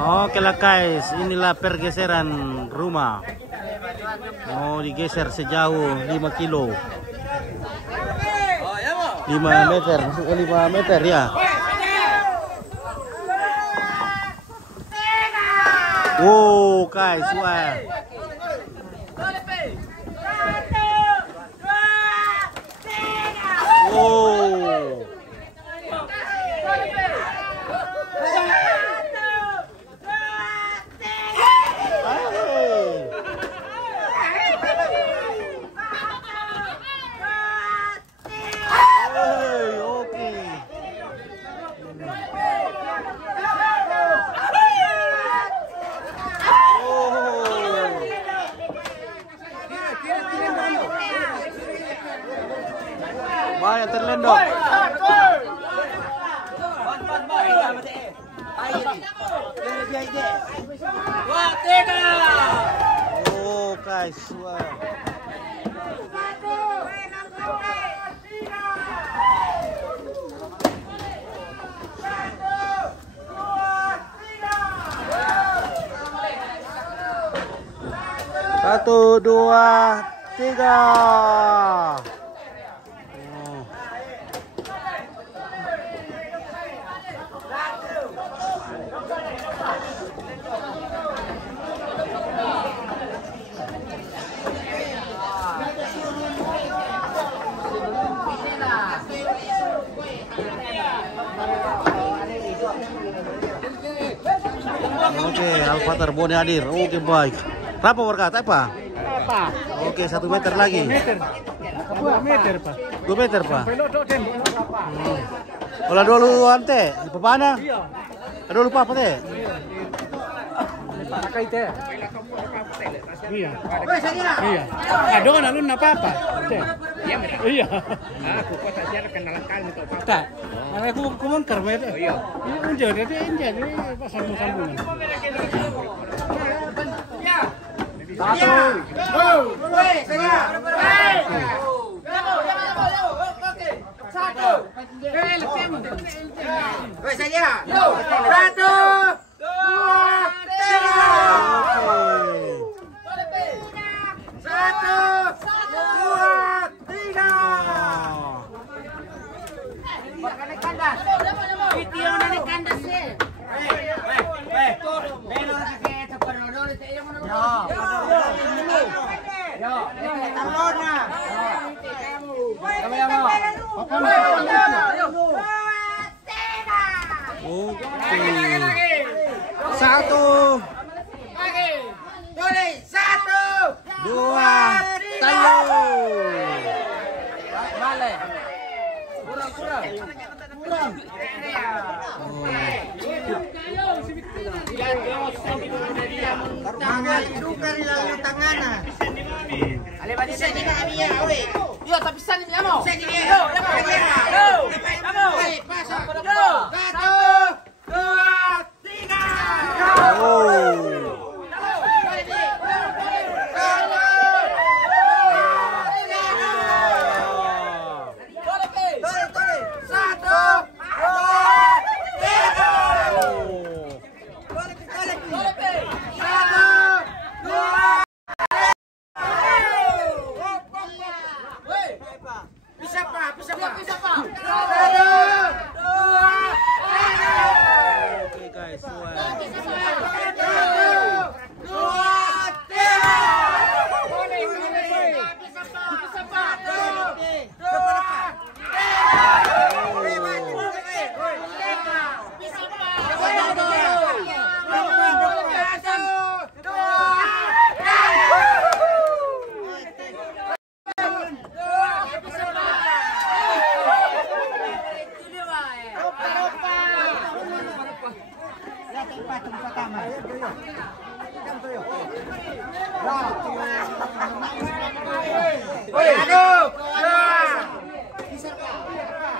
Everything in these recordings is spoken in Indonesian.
Oke lah guys, inilah pergeseran rumah. Mau digeser sejauh 5 kilo. 5 meter, 5 meter ya. Wow guys, wah. Wow. Banyak terlendok. Oh guys, wah. Satu, dua, tiga. Oke, Alfatar Bone hadir. Oke, baik. Berapa berkat? Apa? Oke, 1 meter lagi. 2 meter, Pak. 2 meter, Pak. Pelodok tembok. Olah dulu ante, pepana. Iya. Dulu lupa apa teh? Pakai teh. Iya. Iya. Aduh, alun apa-apa. Iya, iya. Aku kok saja kenalan kali untuk Pak. Tak. Aku mengker met. Iya. Ini unjur jadi pasang-pasang. Satu. Woi, saya. Satu. Woi, saya. Satu. 2, 3. Satu. 2, 3. Naik kandas. Video naik kandas sih. Satu, boleh 1, 2, 3. Balik. Kurang. Tangan duka di dalam tangannya. Bisa juga dia, oi. Yo, tapi bisa ni mo. Bisa dia. Yo, dapat dia. Yo. Pasang. 1, 2, 3. Oh.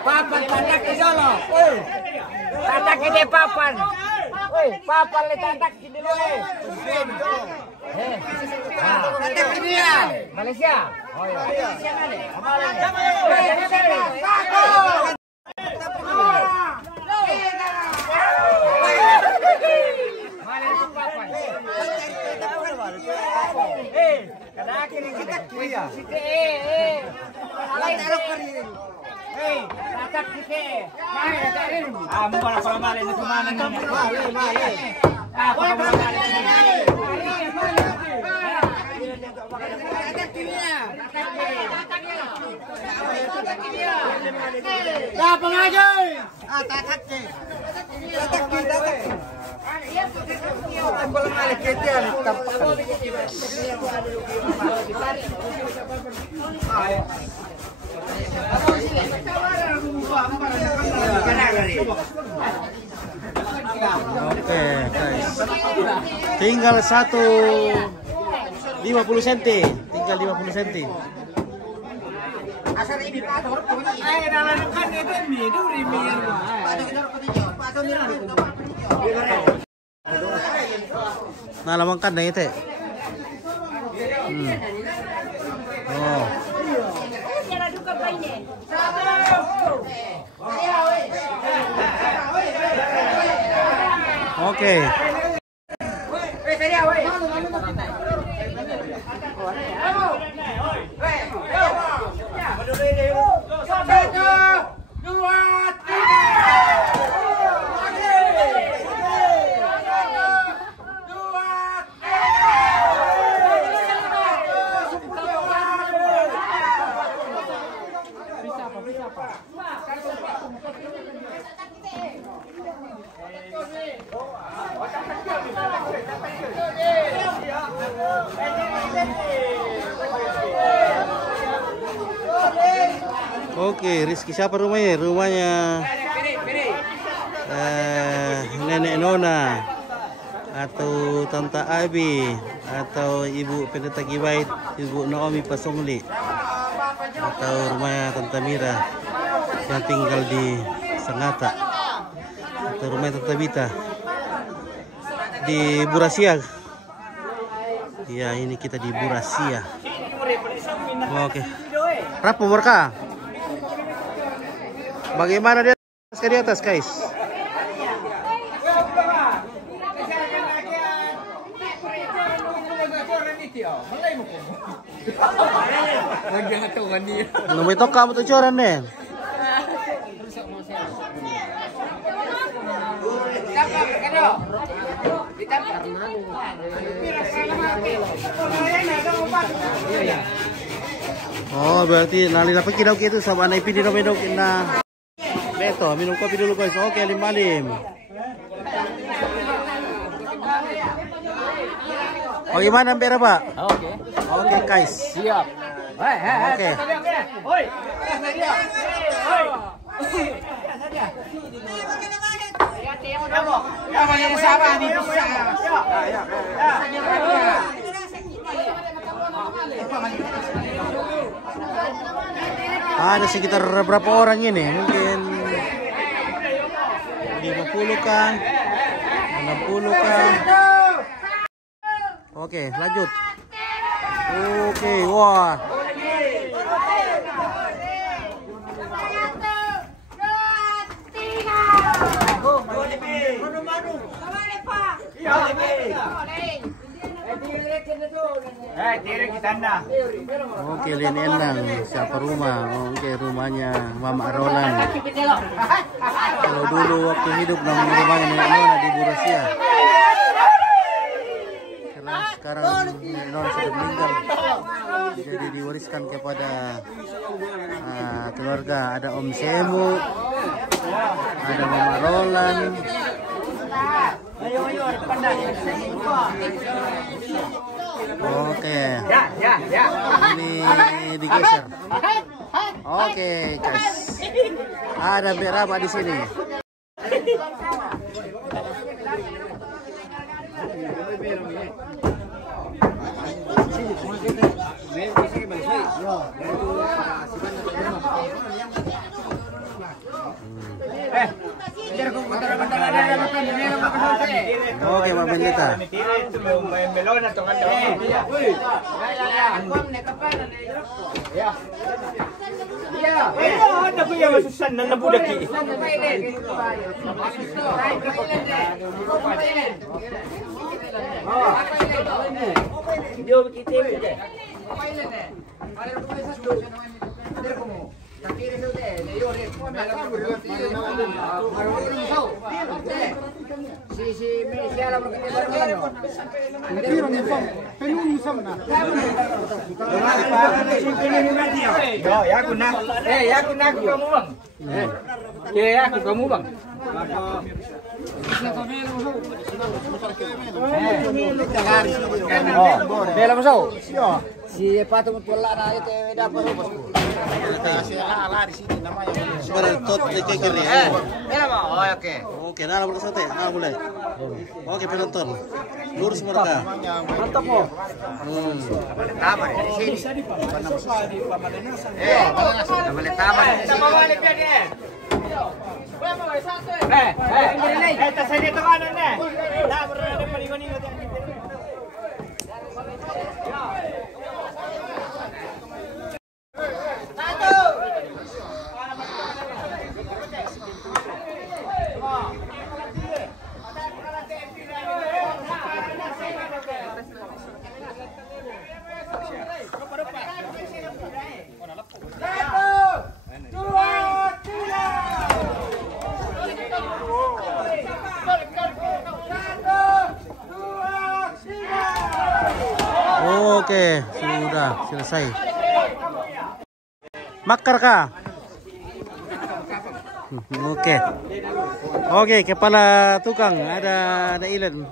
Papan tatak ke solo. Tatak ke papan. Papan le tatak di dulu. Tatak ke dia. Malaysia. Oh iya. Malaysia mana? Oke, guys. Tinggal 50 cm. Tinggal 50 cm. Nah, lamangkan na ite. Oh. Oke. Oke, Rizky siapa rumahnya? Rumahnya Nenek Nona atau Tante Abi atau Ibu Pendeta Kibait, Ibu Naomi Pasongli, atau rumahnya Tante Mira yang tinggal di Sangatta, atau rumahnya Tante Bita di Burasia. Ya, ini kita di Burasia. Oke. Rapo berkah. Bagaimana di atas, guys? Lumay to kamu tuh coran deh. Oh, berarti nali dapat kidau gitu sama anak pidi dong na. Beto, minum kopi dulu guys. Oke, 5-5. Bagaimana Mbak, Pak? Oke. Oke, guys. Siap. Oke. Ada sekitar berapa orang ini? Mungkin 50 kah? 60 kah? Oke, lanjut. Oke, wah. Oke, Lin Endang, siapa rumah? Oke, rumahnya Mama Roland. Kalau dulu waktu hidup namanya rumahnya Nenek Nona di Burasia. Sekarang Nenek Nona sudah meninggal, jadi diwariskan kepada keluarga. Ada Om Semu, ada Mama Roland. Oke. Ini digeser. Oke, guys. Ada berapa di sini? Oke, Pak Pendeta. Si patung tulak na itu dapat Beratot dikeker ya. Oh oke. Oke, nah boleh sate, nah boleh. Oke, penonton. Lurus mereka. Mantap kok. Taman di sini. Boleh taman. Sama balik dia. Tas ini tu kanan deh. Dah berada paling Oke, sudah selesai. Makar kah? Oke, kepala tukang ada ilan.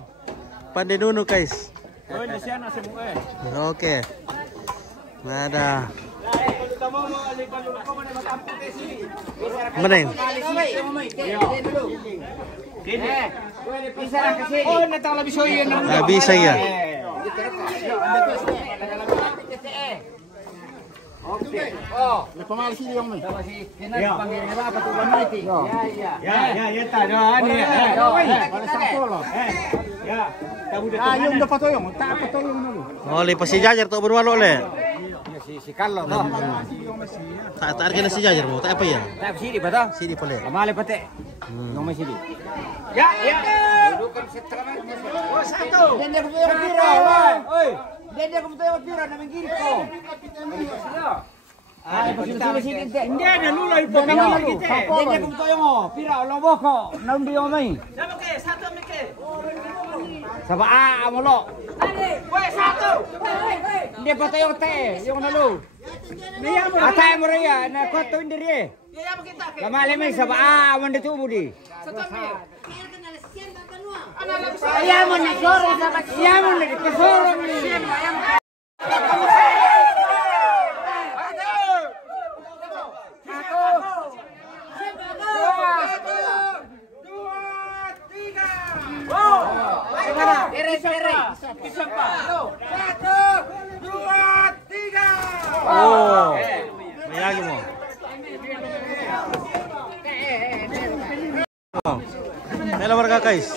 Pandai dunu guys. Oke. Ada. Mana ini? Oh, natang lebih soyan. Bisa ya. Oke. Oh, Pemalis ini yang ya. Apa tuh nanti? Ya, tadi ani. Ya. Yung dapat toyong, tak apa toyong dulu. Oleh pasti jajar tuh berwalo le. Si Carlo, no. Tak kena si jajar mo, tak apa ya? Tak sini betul. Sini pole. Kamali pate. Yung may sini. Ya. Dudukan setraman. Oh, satu. Dende ko yung pira. Oi. Dende ko yung pira na mangiri ko. Ay, sini. Hindi na lulay po kami kita. Dende ko yung pira lobo ko. Naundi yung may. Sama ke, satu mike. Sama mo lo. Woi, satu. Hindi pa tayo te, yung nalu. Atay mo rin yan, nakoto hindi rin. Kamali may sa baa, awan dito budi. Ayaman na soro sa ayaman na dito soro ni. Oh, may lagi mo. Mela mereka guys.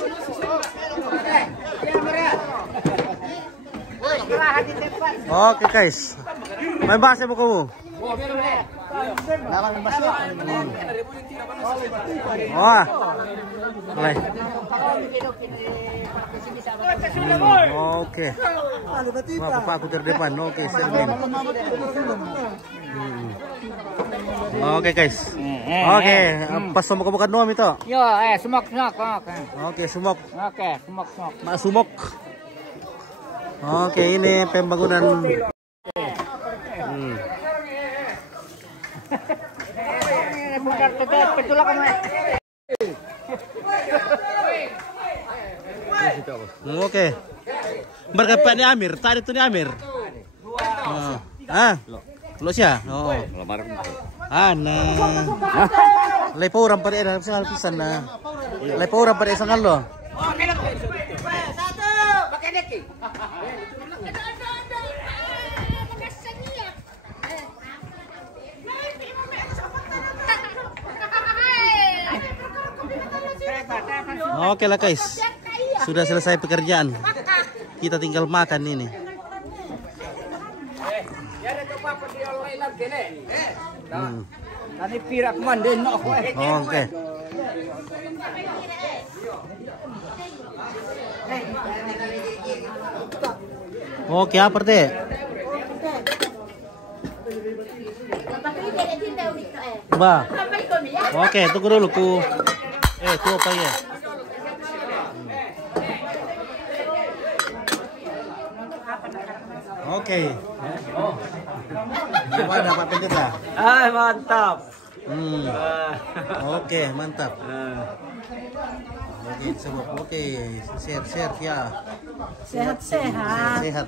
Oke guys. May base mo ko mo. Wah. Mulai. Oke. Bapak aku terdepan. Oke, Sermin. Oke guys. Oke, pas sumok bukan doang itu. Yo, sumok. Oke, sumok. Oke, sumok. Mak sumok. Oke, ini pembangunan. Oke. Berkapan ni Amir? Tadi tu ni Amir. Lo siya? Oo. Nah. Lepo orang pada era sangal pisan na. Lepo orang pada sangal lo. Satu, pakai deki. Oke lah guys. Sudah selesai pekerjaan. Kita tinggal makan ini. Tadi pirak manden no. Oke. Oke, apa teh? Ba. Oke, tunggu dulu ku. Ku apa ya? Oke. Gimana dapat pendeta? Mantap. Oke, mantap. Oke, semua oke. Sehat-sehat ya. Sehat.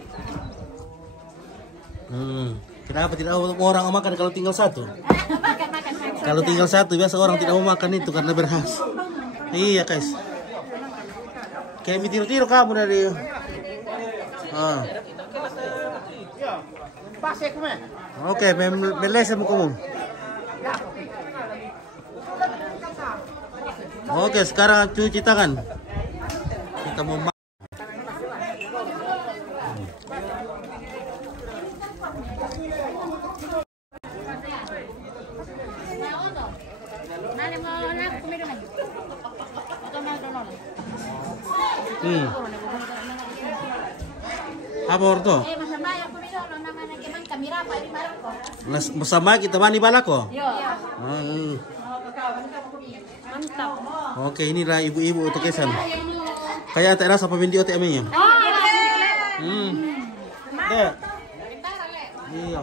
Kenapa tidak mau orang makan kalau tinggal satu? Kalau tinggal satu biasa orang tidak mau makan itu karena berhas. Iya guys. Kayak tiru-tiru kamu dari. Oke, belesa kamu. Oke, sekarang cuci tangan. Kita mau makan. Apa orto? Masama kita mani balako. Mantap. Oke, inilah ibu-ibu untuk kesan. Kayak tak rasa pemindi otak aminya. Iya.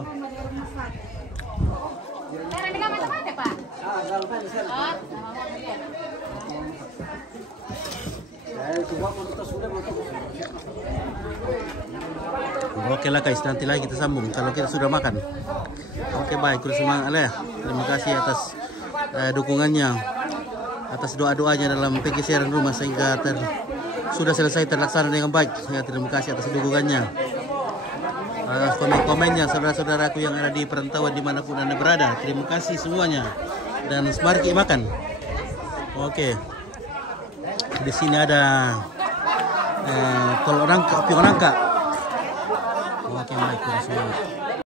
Oke lah guys, nanti lagi kita sambung kalau kita sudah makan. Oke, baik, semangat ya. Terima kasih atas dukungannya, atas doa-doanya dalam penggeseran rumah sehingga sudah selesai terlaksana dengan baik. Ya, terima kasih atas dukungannya, atas komen-komennya saudara-saudaraku yang ada di perantauan dimanapun Anda berada. Terima kasih semuanya dan mari kita makan. Oke, di sini ada telur nangka, pion nangka. Oke, baik, semangat.